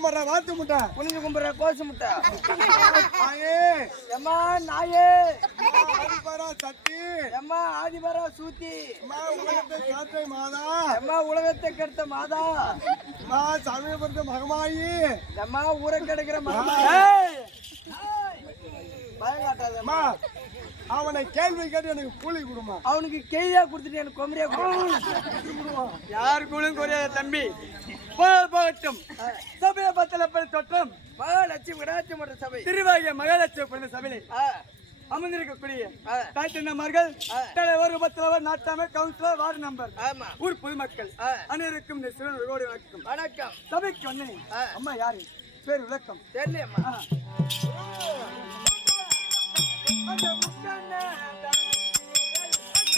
கும்பிட்றேன் வாத்து முட்டை குனிஞ்சு கும்பிடுற கோசு முட்டை. ஆயே எம்மா நாயே. அடிப்பாரா சட்டி எம்மா ஆதிபரா சூத்தி. அம்மா உலகத்தை காற்றை மாதா. எம்மா உலகத்தை கெடுத்த மாதா. அம்மா சமயபுரத்து மகமாயி. எம்மா ஊரை கிடைக்கிற காட்டாத அம்மா அவனை கேள்வி கேட்டு எனக்கு கூலி கொடுமா. அவனுக்கு கேயா கொடுத்துட்டு எனக்கு கொமரியா கொடுமா. யாருக்குள்ளும் குறையாத தம்பி. போகட்டும் சபையை பத்தலப்பல் தொற்றம் மகாலட்சுமி விடாட்சி மன்ற சபை. திருவாகிய மகாலட்சுமி பிறந்த சபையிலே அமர்ந்திருக்கக்கூடிய. தாய்த்தன்னமார்கள். தலைவர் உபத்தலைவர் நாட்டாமை கவுன்சிலர் வார்டு நம்பர் ஊர் பொதுமக்கள். அனைவருக்கும் வணக்கம். வணக்கம். சபைக்கு வந்தேன். ஆ. அம்மா யாரு? பேர் விளக்கம். தெரியலையம்மா. ஆ.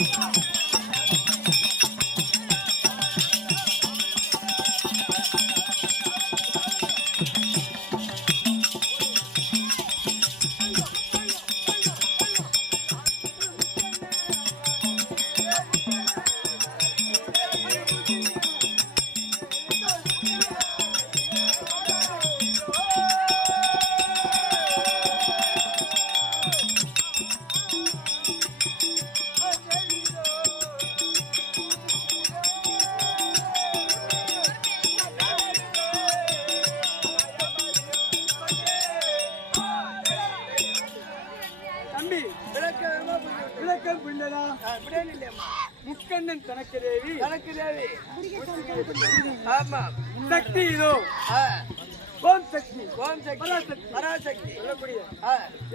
தம்பி முக்கண்ணன் தனக்கு தேவி கணக்கு தேவி ஆமா. சக்தி இதோ. ஓம் சக்தி. ஓம் சக்தி. பராசக்தி. பராசக்தி. சொல்லக்கூடிய.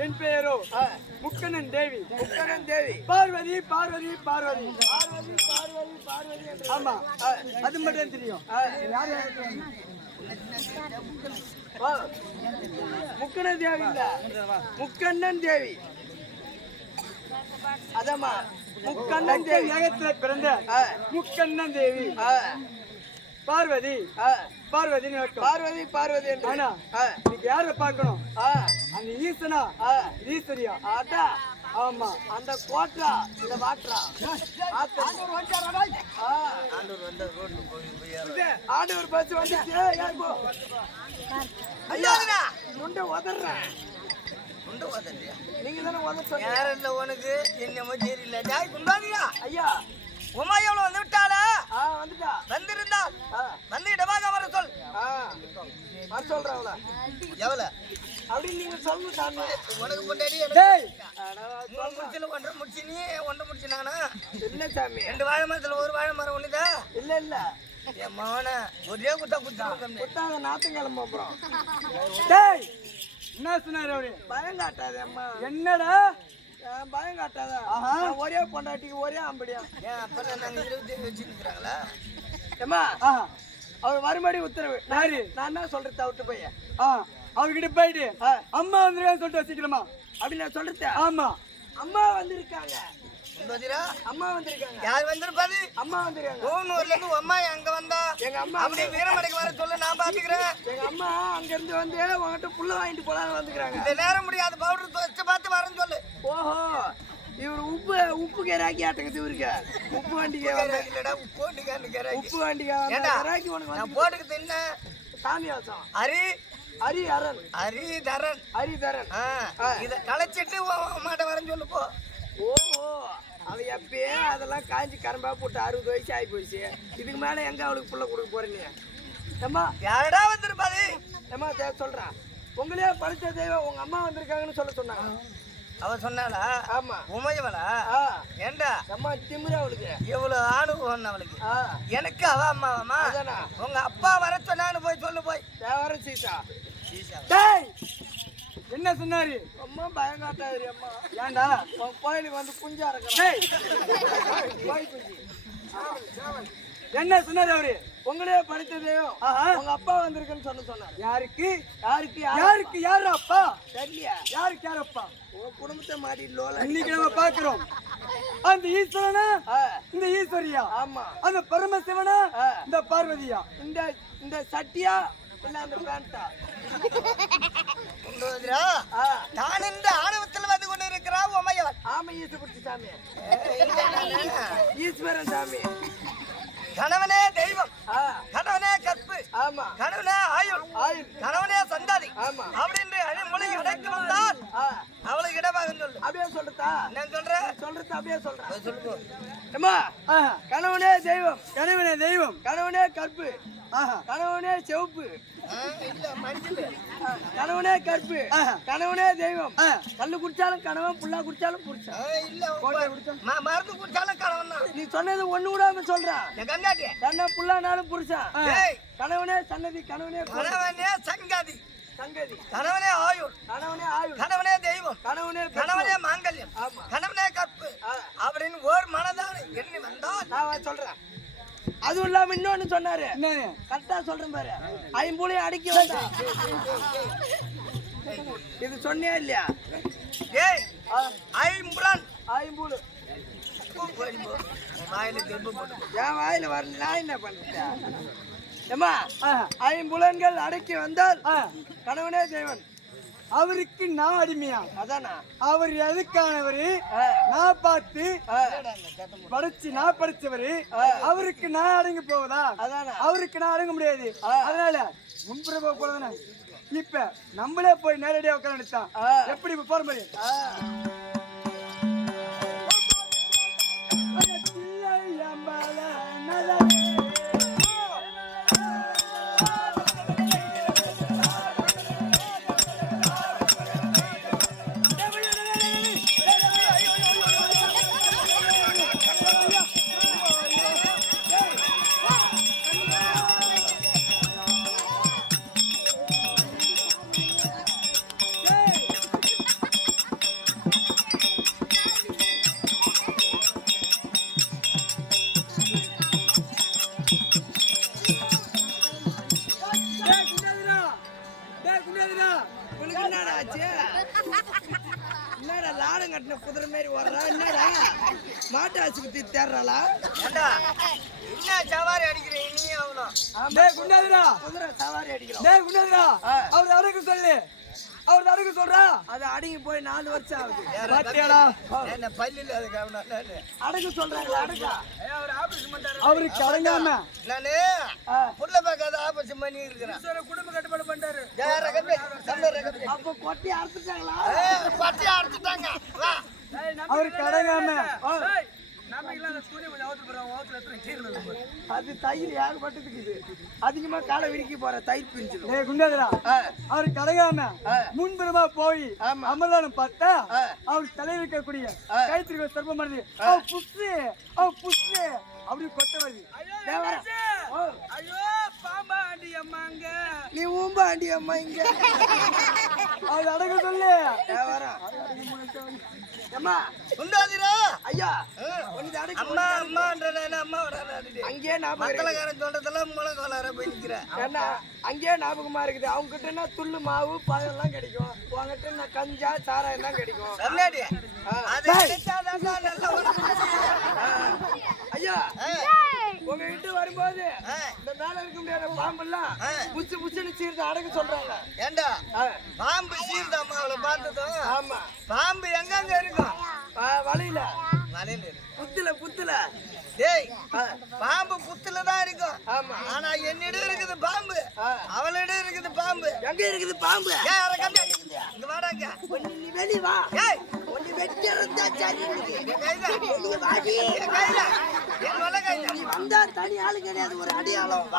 என் பெயரோ? ஆ, முக்கண்ணன் தேவி. முக்கணன் தேவி. பார்வதி பார்வதி பார்வதி. பார்வதி பார்வதி பார்வதி ஆமா. அது மட்டும் தெரியும். யார். முக்கணன் தேவி முக்கண்ணன் தேவி. அதம்மா. முக்கண்ணன் தேவி ஏகத்துல பிறந்த ஆ, முக்கண்ணன் தேவி. ஆ, பார்வதி. ஆ. பார்வதி வணக்கம் பார்வதி பார்வதி என்று. ஆனா ஆ, இன்னைக்கு யார பார்க்கணும்? ஆ, அந்த ஈசனா. ஆ. ஈஸ்வரியா அடா ஆமா. அந்த கோட்டா இந்த வாட்டரா ஆண்டவர் பஸ் வந்துச்சு. யார் போ. ஐயா நுண்ட உதறேன் நீங்க தானே உதற சொன்னீங்க. யாரல்ல உனக்கு? என்னமோ தெரியல. ஜாய் குந்தாதியா ஐயா. உமா எவ்வளவு வந்து விட்டாளா? ஆ வந்துட்டா. வந்திருந்தால் ஆ. வந்து இடமாக வர சொல். வர சொல்றாங்களா எவ்வளவு? அப்படின்னு நீங்க சொல்லணும் சாமி. உனக்கு முன்னாடி டேய். மூணு முடிச்சுல ஒன்றரை முடிச்சு நீ ஒன்றரை முடிச்சு நானா இல்ல சாமி. ரெண்டு வாழை மரத்துல ஒரு வாழை மரம் ஒண்ணுதா? இல்ல இல்ல. என் மகன ஒரே குத்தா. குத்தா புத்தாங்க நாத்துக்கிழமை அப்புறம். டேய். என்ன சொன்னாரு அவரு? பயம் காட்டாதே அம்மா என்னடா பயம் காட்டாத? ஒரே பொண்டாட்டிக்கு ஒரே அம்படியா ஏன் அப்பதான் நாங்க இருபத்தி ஏழு வச்சுருக்கிறாங்களா ஏம்மா ஆஹா. அவர் மறுபடி உத்தரவு. யாரு? நான் என்ன சொல்றது தவிட்டு போய் அவர்கிட்ட போயிட்டு ஆ. அம்மா வந்துருக்கான்னு சொல்லிட்டு வச்சுக்கணுமா? அப்படி நான் சொல்றேன். ஆமா. அம்மா வந்திருக்காங்க. அம்மா வந்திருக்காங்க. யார் வந்திருப்பாது அம்மா வந்திருக்காங்க. ஊனூர்ல இருந்து அம்மா எங்க வந்தா? எங்க அம்மா அப்படியே வீரமடைக்கு வர சொல்லு நான் பாத்துக்கிறேன். எங்க அம்மா அங்க இருந்து வந்து உங்ககிட்ட புல்ல வாங்கிட்டு போலான்னு வந்துக்கிறாங்க இந்த நேரம் முடியாது பவுடர் துவச்சு பார்த்து வரேன்னு சொல்லு. ஓஹோ இவர் உப்பு உப்பு கேராக்கி ஆட்டங்குது இவருக்கு. உப்பு வண்டிக்கு இல்லடா உப்பு வண்டிக்கு வந்த ஏண்டா? கேராக்கி உனக்கு நான் வந்து போட்டுக்கிட்டு என்ன சாமி வாசம் ஹரி ஹரி அரண் ஹரிதரன் ஹரிதரன் ஆ, ஆ. இத களைச்சிட்டு அம்மாட்ட வரேன்னு சொல்லு போ. ஓஹோ அவ எப்பயே அதெல்லாம் காஞ்சி கரம்பா போட்டு அறுபது வயசு ஆகி போயிடுச்சு இதுக்கு மேல எங்க அவளுக்கு புள்ள கொடுக்க போறீங்க? ஏம்மா யாரடா வந்திருப்பாது ஏம்மா தே சொல்றேன் உங்களே படிச்ச தெய்வம் உங்க அம்மா வந்திருக்காங்கன்னு சொல்ல சொன்னாங்க. அவ சொன்னாளா? ஆமா. உமையவளா? ஏண்டா? அம்மா திமிரு அவளுக்கு. இவ்வளவு அனுபவம் அவளுக்கு. எனக்கு அவ அம்மாவாமா அதானா? உங்க அப்பா வர சொன்னான்னு போய் சொல்லு போய். தேவர சீதா. டேய்! என்ன சொன்னாரு? அம்மா பயம் காட்டாது அம்மா. உன் கோயிலுக்கு வந்து குஞ்சா இருக்கிறான் என்ன சொன்னாரு அவரு? உங்களே படித்த தெய்வம் ஆஹா. உங்க அப்பா வந்திருக்குன்னு சொன்ன சொன்னார். யாருக்கு? யாருக்கு யாரு யாருக்கு யாரு அப்பா? தெரியலையா. யாருக்கு யாரு அப்பா? உன் குடும்பத்தை மாட்டிட்டு இன்னைக்கு நம்ம பாக்குறோம் அந்த ஈஸ்வரனா? இந்த ஈஸ்வரியா? ஆமா. அந்த பரமசிவனா. இந்த பார்வதியா? இந்த இந்த சட்டியா இல்ல அந்த பேண்டா நான் இந்த ஆணவத்தில் வந்து கொண்டிருக்கிறா உமையவன். ஆமா ஈஸ்வரன் சாமி. ஈஸ்வரன் சாமி. கணவனே தெய்வம். ஆ, கணவனே கற்பு. கணவனே ஆயுள். ஆயுள். கணவனே சந்தாதி. ஆமா. அப்படின்னு அழிமொழி அடைத்து வந்தால் அவளுக்கு இடமாக சொல்லு. அப்படியே சொல்றதா? நான் சொல்றேன் சொல்றது அப்படியே சொல்றேன் ஆஹா. கணவனே தெய்வம். கணவனே தெய்வம். கணவனே கற்பு. கணவனே செவப்பு. கணவனே கற்பு. கணவனே தெய்வம். கல்லு குடிச்சாலும் கணவன் புல்லா குடிச்சாலும் ம- மருந்து குடிச்சாலும் கணவன் நீ சொன்னது ஒண்ணு விடாம சொல்றான் தன்னை புல்லானாலும் புருஷன் ஏய். கணவனே சன்னதி கணவனே. கணவனே சங்கதி. சங்கதி. கணவனே ஆயுள். கணவனே ஆயுள். கணவனே தெய்வம். கணவனே கணவனே. மாங்கல்யம். கணவனே கற்பு. அப்படின்னு ஒரு மனதான எண்ணி வந்தால் நான் சொல்றேன். அதுவும் இல்லாம இன்னொன்னு சொன்னாரு? கரெக்டா சொல்றேன் பாரு. ஐம்புலையும் அடக்கி வந்தா இது சொன்னியா இல்லையா? ஏய் ஐம்புலன். ஐம்புலு. வாயில தெம்பு போட்டு. என் வாயில வரல நான் என்ன பண்ணிட்டேன் ஆஹா. ஐம்புலன்கள் அடக்கி வந்தால். கணவனே தேவன் அவருக்கு நான் அடிமையா? அதானா? அவர் எதுக்கானவரு. நான் பார்த்து. படிச்சு நான் படிச்சவரு. அவருக்கு நான் அடங்கி போவதா? அதானா? அவருக்கு நான் அடங்க முடியாது. அதனால முன்புற போக கூடாதுன்னு இப்ப நம்மளே போய் நேரடியா உட்காந்து ஆ. எப்படி போற மாதிரி? ஏண்டா? என்ன சவாரி அடிக்கிறீங்க? நீ அவனும் டேய் குண்டாதுடா. குதிரை சவாரி அடிக்கிறோம். டேய் குண்டாதுடா. அவர் அடக்க சொல்லு. அவர் அடக்க சொல்றா. அது அடங்கி போய் நாலு வருஷம் ஆகுது. பாத்தியாடா. என்ன பல்லில் அது கவனம் அடங்க சொல்றாங்களா அடக்கா. அவருக்கு அடங்காம நானு. புள்ள பார்க்காத ஆபரேஷன் பண்ணி இருக்கிறேன் குடும்ப கட்டுப்பாடு கம்பி அப்ப கொட்டி அறுத்துட்டாங்களா? பட்டி அறுத்துட்டாங்க. அவருக்கு அடங்காம அது தயிர் ஏகப்பட்டதுக்கு இது? அதிகமா காலை விரிக்க போற தயிர் பிரிஞ்சிடும். டேய் குண்டாதுடா அவருக்கு அடங்காம முன்புறமா போய். அமர்தானம் பார்த்தா. அவர் தலையில் இருக்கக்கூடிய ஆ. கைத்திரி சர்ப்பமானது அவ புஷ்டு அவ புஷ்டு அப்படி கொட்ட வருது ஐயோ. பாம்பா ஆண்டி அம்மாங்க. நீ ஆண்டி அம்மா இங்க. அவர் அடங்க சொல்லு. அம்மா. உண்டாதிரா? ஐயா அடக்கி அம்மா அம்மான்ற நான் அம்மா அங்கேயே. மத்தளக்காரன் சொல்றதெல்லாம் முளகோலார போய் நிக்கிறேன். ஏன்னா அங்கேயே ஞாபகமா இருக்குது. அவங்க கிட்டனா துள்ளு மாவு பழம் எல்லாம் கிடைக்கும். உங்ககிட்ட நான் கஞ்சா சாராயம் தான் கிடைக்கும். கண்ணாடி ஐயா உங்ககிட்ட வரும்போது இந்த மேல இருக்க முடியாத பாம்பெல்லாம் புச்சு புச்சுன்னு சீர்த்து அடக்க சொல்றாங்க. ஏண்டா? பாம்பு சீர்தாம்மா அவளை பார்த்ததும்? ஆமா. பாம்பு எங்கெங்க இருக்கும் வலையில இருக்கு. புத்துல புத்துல. டேய் பாம்பு புத்துல தான் இருக்கும். ஆமா. ஆனா என்னிடம் இருக்குது பாம்பு. அவளிடம் இருக்குது பாம்பு. எங்க இருக்குது பாம்பு? ஏன் அரை கம்பி இங்க வாடாங்க நீ வெளிய வா. ஏய். ஒண்ணு வெட்டிருந்தா சரி. என் கைதா வெளிய வாடி என் கைதா என் வெள்ள கைதா நீ வந்தா தனி ஆளு கிடையாது ஒரு அடியாளம்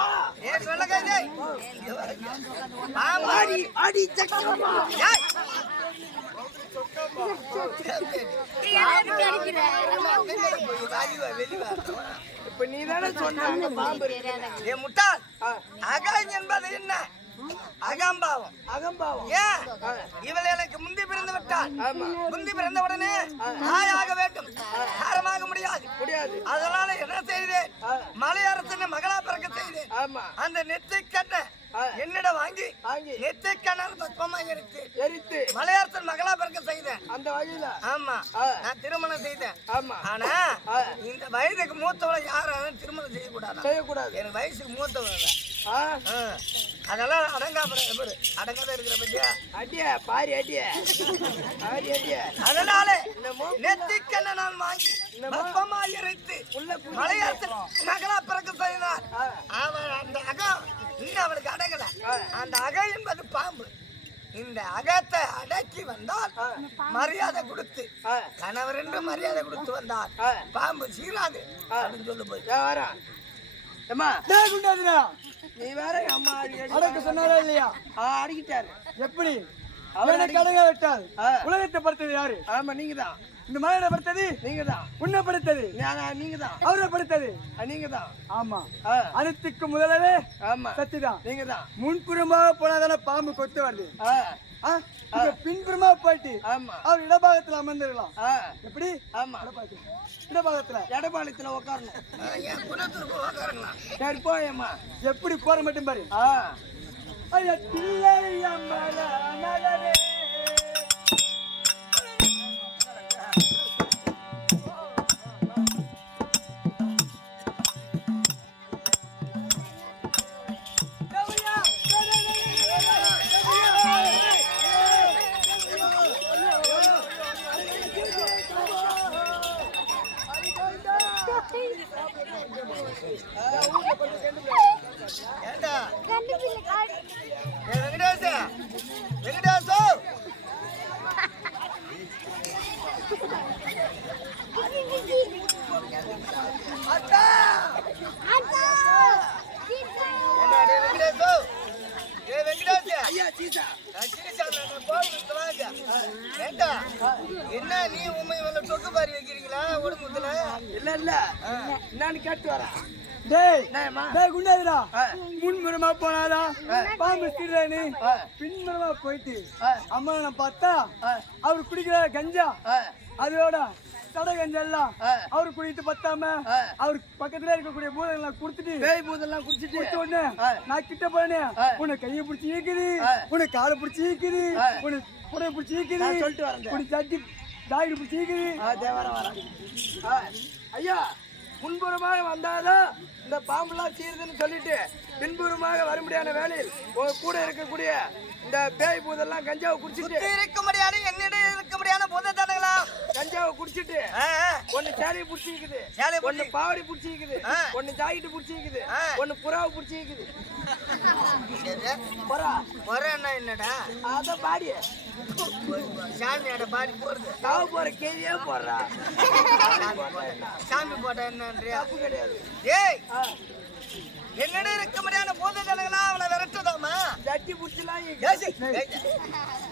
ஆடி ஆடி சக்கரமா. ஏய். இப்ப நீ தானே சொன்ன பாம்பு முட்டாள். ஆ, அகம் என்பது என்ன? அகம்பாவம். அகம்பாவம். ஏன் இவள் எனக்கு முந்தி பிறந்து விட்டாள். ஆமா. முந்தி பிறந்த உடனே தாயாக வேண்டும். காரமாக முடியாது. முடியாது. அதனால என்ன செய்தேன்? ஆ. மலையரசனை மகளா பிறக்க செய்தேன். ஆமா. அந்த நெத்தை கண்ணை ஆ. என்னிடம் வாங்கி வாங்கி. நெத்தை கண்ணால் பத்மமா எடுத்து எரித்து மலையரசன் மகளா பிறக்க செய்தேன். அந்த வழியில ஆமா. நான் திருமணம் செய்தேன். ஆமா. ஆனா. இந்த வயதுக்கு மூத்தவளை யாரும் திருமணம் செய்யக்கூடாது செய்யக்கூடாது. எனக்கு வயசுக்கு மூத்தவள். அதெல்லாம் அடங்காம பாரு அடங்காத இருக்கிற பத்தியா? அடிய பாரி அடிய. பாரி அடிய. அதனால நெத்திக்கண்ண நான் வாங்கி வெப்பமா இறைத்து. மலையாளத்தில் நகலா பிறக்க செய்தார் அவன் அந்த அகம் இன்னும் அவனுக்கு அடங்கல. அந்த அகம் என்பது பாம்பு. இந்த அகத்தை அடக்கி வந்தால் மரியாதை கொடுத்து கணவர் என்று மரியாதை கொடுத்து வந்தால். பாம்பு சீராது அப்படின்னு சொல்லு போய். நீ வேற அம்மா அடி அடி. அடக்க சொன்னாரா இல்லையா? அடிக்கிட்டாரு. எப்படி? அவர் எனக்கு அடங்க விட்டால். உலகத்தை படுத்தது யாரு? ஆமா நீங்க தான் இந்த மனிதனை படுத்தது நீங்க தான் உன்னை படுத்தது நீங்க தான் அவரை படுத்தது நீங்க தான் ஆமா. அனைத்துக்கு முதலவே ஆமா. சத்திதான். நீங்க தான் முன்புறமாக போனாதானே பாம்பு கொத்து வருது? பின்புறமா போயிட்டு ஆமா. அவர் இடபாகத்துல அமர்ந்திருக்கலாம். ஆ, எப்படி? ஆமா. இடபாகத்துல. இடபாகத்துல உட்காரணும் சரி போயம்மா. எப்படி போற மட்டும் பாரு. ஐயா, என்ன நீ உண்மை வந்து தொக்கு பாரி வைக்கிறீங்களா உடம்புல இல்ல இல்ல. என்னன்னு கேட்டு வரேன். முன்முறமா போனாதா? பாம்பு ஆ. பின்முறமா போயிட்டு. அம்மா நான் பார்த்தா. அவர் குடிக்கிற கஞ்சா. அதோட தடை கஞ்சா எல்லாம் ஆ. அவர் குடித்து பத்தாம. அவர் பக்கத்துல இருக்கக்கூடிய பூதங்கள்லாம் கொடுத்துட்டு பேய் பூதெல்லாம் குடிச்சிட்டு குடிச்ச உடனே. நான் கிட்ட போனே. உன்னை கையை பிடிச்சி ஈக்குது ஆ. உன்னை காலை பிடிச்சி ஈக்குது ஆ. உன்னை புடைய பிடிச்சி ஈக்குது நான் சொல்லிட்டு வரேன். உன்னை சட்டி தாடி பிடிச்சி ஈக்குது ஆ, தே வரேன், ஐயா முன்புறமாக வந்தாதான் இந்த பாம்புலாம் தீருதுன்னு சொல்லிட்டு பின்புறமாக வரும்படியான வேலையில் உங்க கூட இருக்கக்கூடிய இந்த பேய் பூதெல்லாம் கஞ்சாவை குடிச்சிட்டு இருக்க முடியாது என்னிடம் இருக்க முடியாத புத தானுங்களா கஞ்சாவை குடிச்சிட்டு ஒன்னு சேலையை பிடிச்சிக்குது சேலையை ஒன்னு பாவடி பிடிச்சிக்குது. ஒன்னு ஜாக்கெட் பிடிச்சிக்குது. ஒன்னு புறாவை பிடிச்சிக்குது. புறா. வரேன்னா என்னடா? அதான் பாடி சாமியோட பாடி போறது காவ போற கேதியே போடுறா. சாமி போட்டா என்னன்றியா? தப்பு கிடையாது. ஏய்! என்னிடம் இருக்க முடியாத போத தானுங்களா அவனை விரட்டுதாமா ஜட்டி பிடிச்சலாம்